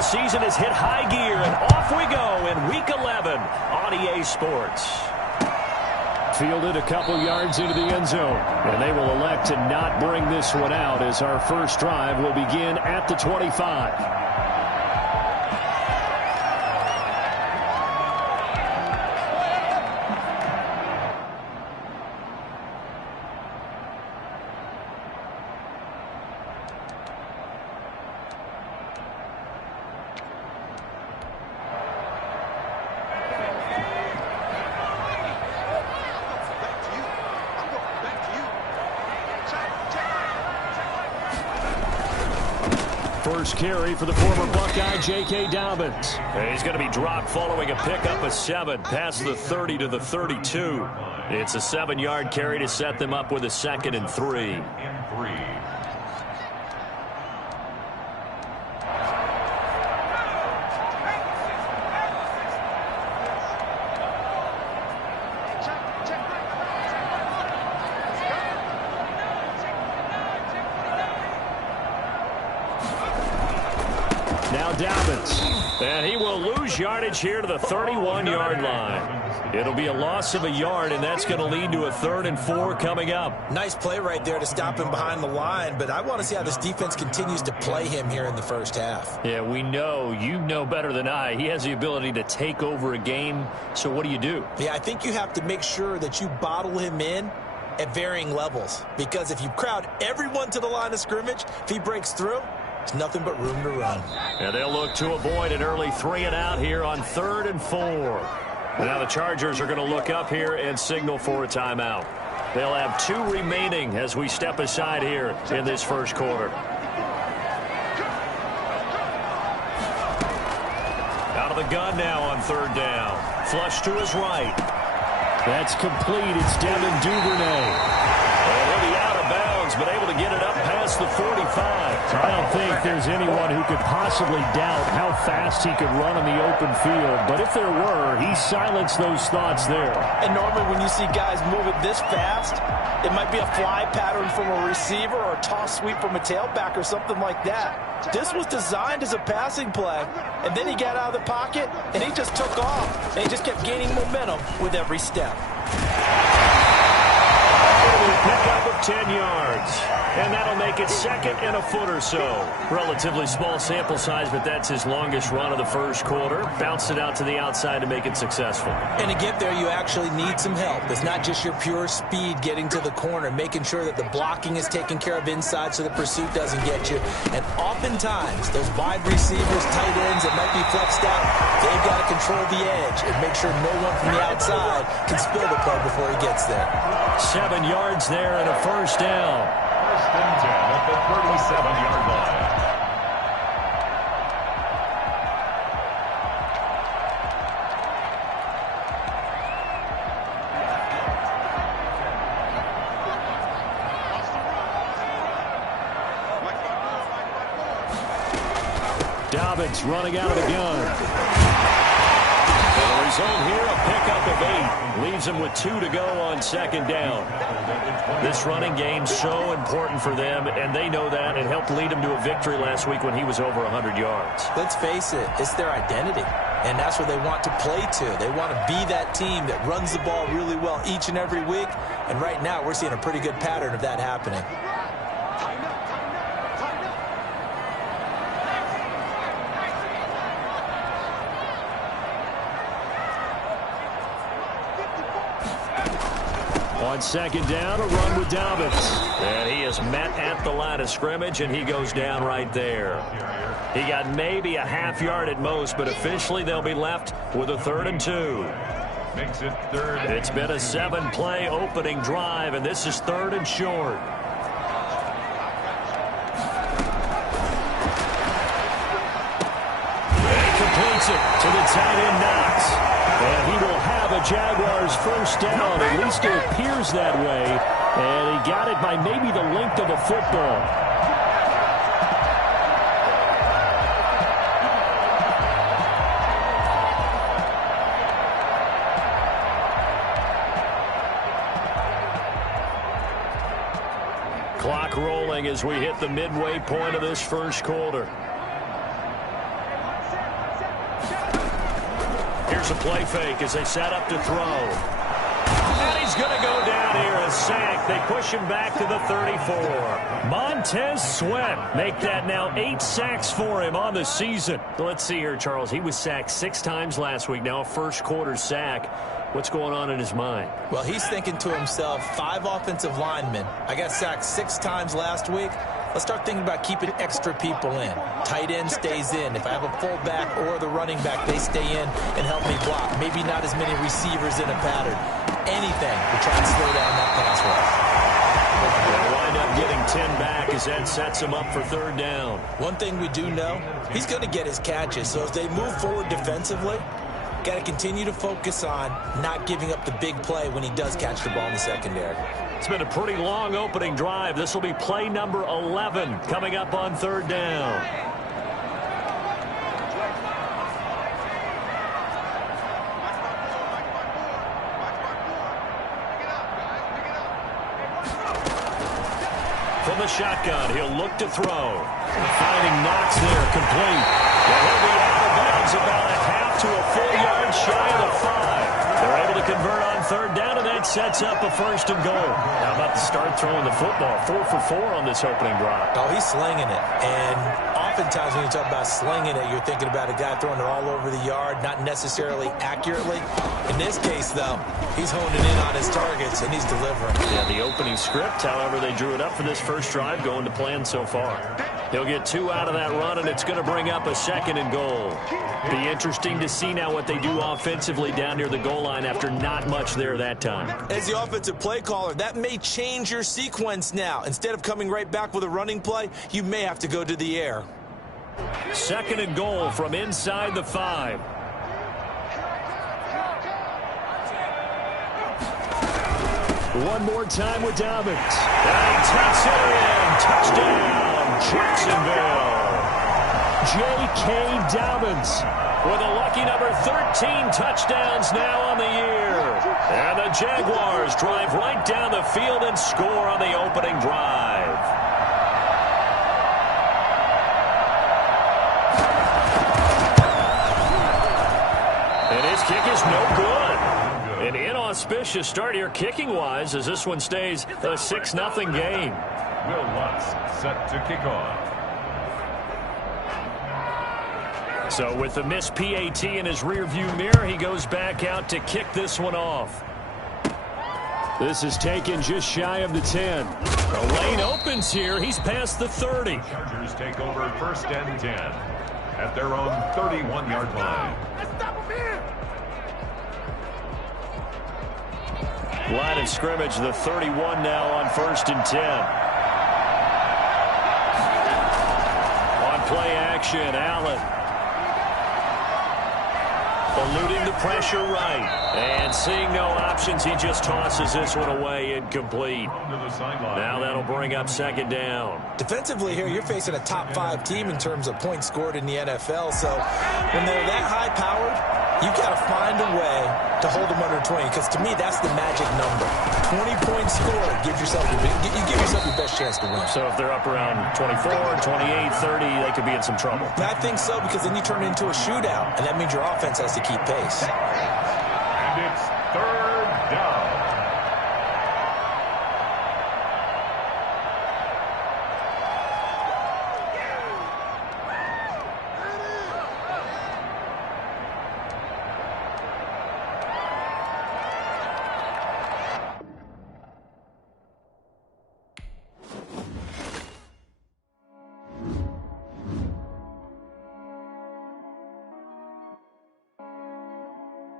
NFL season has hit high gear, and off we go in Week 11 on EA Sports. Fielded a couple yards into the end zone, and they will elect to not bring this one out as our first drive will begin at the 25. First carry for the former Buckeye, J.K. Dobbins. He's going to be dropped following a pickup of 7 past the 30 to the 32. It's a 7-yard carry to set them up with a 2nd and 3. Now Dobbins. And he will lose yardage here to the 31-yard line. It'll be a loss of a yard, and that's going to lead to a 3rd and 4 coming up. Nice play right there to stop him behind the line, but I want to see how this defense continues to play him here in the first half. Yeah, we know. You know better than I. He has the ability to take over a game, so what do? Yeah, I think you have to make sure that you bottle him in at varying levels, because if you crowd everyone to the line of scrimmage, if he breaks through, there's nothing but room to run. And they'll look to avoid an early 3 and out here on 3rd and 4. Now the Chargers are going to look up here and signal for a timeout. They'll have 2 remaining as we step aside here in this first quarter. Out of the gun now on 3rd down. Flush to his right. That's complete. It's Devin Duvernay. He'll be out of bounds, but able to get it up past the 45. I don't think there's anyone who could possibly doubt how fast he could run in the open field. But if there were, he silenced those thoughts there. And normally when you see guys move it this fast, it might be a fly pattern from a receiver or a toss sweep from a tailback or something like that. This was designed as a passing play, and then he got out of the pocket, and he just took off. And he just kept gaining momentum with every step. Pickup of 10 yards. And that'll make it 2nd and a foot or so. Relatively small sample size, but that's his longest run of the first quarter. Bounced it out to the outside to make it successful. And to get there, you actually need some help. It's not just your pure speed getting to the corner, making sure that the blocking is taken care of inside so the pursuit doesn't get you. And oftentimes, those wide receivers, tight ends that might be flexed out, they've got to control the edge and make sure no one from the outside can spill the play before he gets there. 7 yards there and a first down. 1st and 10 at the 37-yard line. Dobbins running out of the gun. The result here, a pickup of 8. Leaves him with 2 to go on 2nd down. This running game so important for them, and they know that. It helped lead him to a victory last week when he was over 100 yards. Let's face it, it's their identity, and that's what they want to play to. They want to be that team that runs the ball really well each and every week, and right now we're seeing a pretty good pattern of that happening. On 2nd down, a run with Dobbins. And he is met at the line of scrimmage, and he goes down right there. He got maybe a half yard at most, but officially they'll be left with a 3rd and 2. Makes it 3rd. It's been a 7-play opening drive, and this is 3rd and short. And he completes it to the tight end Knox. And he will have a Jaguars first down. At least it appears that way. And he got it by maybe the length of a football. Clock rolling as we hit the midway point of this first quarter. It's a play fake as they set up to throw. And he's going to go down here, a sack. They push him back to the 34. Montez Sweat make that now 8 sacks for him on the season. Let's see here, Charles. He was sacked 6 times last week. Now a first quarter sack. What's going on in his mind? Well, he's thinking to himself, 5 offensive linemen. I got sacked 6 times last week. Let's start thinking about keeping extra people in. Tight end stays in. If I have a fullback or the running back, they stay in and help me block. Maybe not as many receivers in a pattern. Anything to try and slow down that pass rush. They'll wind up getting 10 back as that sets him up for 3rd down. One thing we do know, he's going to get his catches. So as they move forward defensively, got to continue to focus on not giving up the big play when he does catch the ball in the secondary. It's been a pretty long opening drive. This will be play number 11 coming up on 3rd down. From the shotgun, he'll look to throw. Finding Knox there, complete. And he'll be out of bounds about a half to a full yard shy of the 5. They're able to convert on 3rd down, and that sets up a 1st and goal. How about the start throwing the football? 4 for 4 on this opening drive. Oh, he's slinging it. And oftentimes when you talk about slinging it, you're thinking about a guy throwing it all over the yard, not necessarily accurately. In this case, though, he's honing in on his targets, and he's delivering. Yeah, the opening script, however, they drew it up for this first drive, going to plan so far. He'll get 2 out of that run, and it's going to bring up a 2nd and goal. Be interesting to see now what they do offensively down near the goal line after not much there that time. As the offensive play caller, that may change your sequence now. Instead of coming right back with a running play, you may have to go to the air. 2nd and goal from inside the 5. One more time with Dobbins. And he takes it in. Touchdown, Jacksonville. J.K. Dobbins with a lucky number 13 touchdowns now on the year. And the Jaguars drive right down the field and score on the opening drive. And his kick is no good. An inauspicious start here kicking-wise as this one stays a 6-0 game. Will Lutz set to kick off. So with the missed PAT in his rearview mirror, he goes back out to kick this one off. This is taken just shy of the 10. The lane opens here. He's past the 30. Chargers take over 1st and 10 at their own 31-yard line. Line of scrimmage, the 31 now on 1st and 10. On play action, Allen. Eluding the pressure right. And seeing no options, he just tosses this one away, incomplete. Now that'll bring up 2nd down. Defensively here, you're facing a top 5 team in terms of points scored in the NFL. So when they're that high-powered, you've got to find a way to hold them under 20. Because to me, that's the magic number. 20 points scored, you give yourself your best chance to win. So if they're up around 24, 28, 30, they could be in some trouble. And I think so, because then you turn it into a shootout, and that means your offense has to keep pace.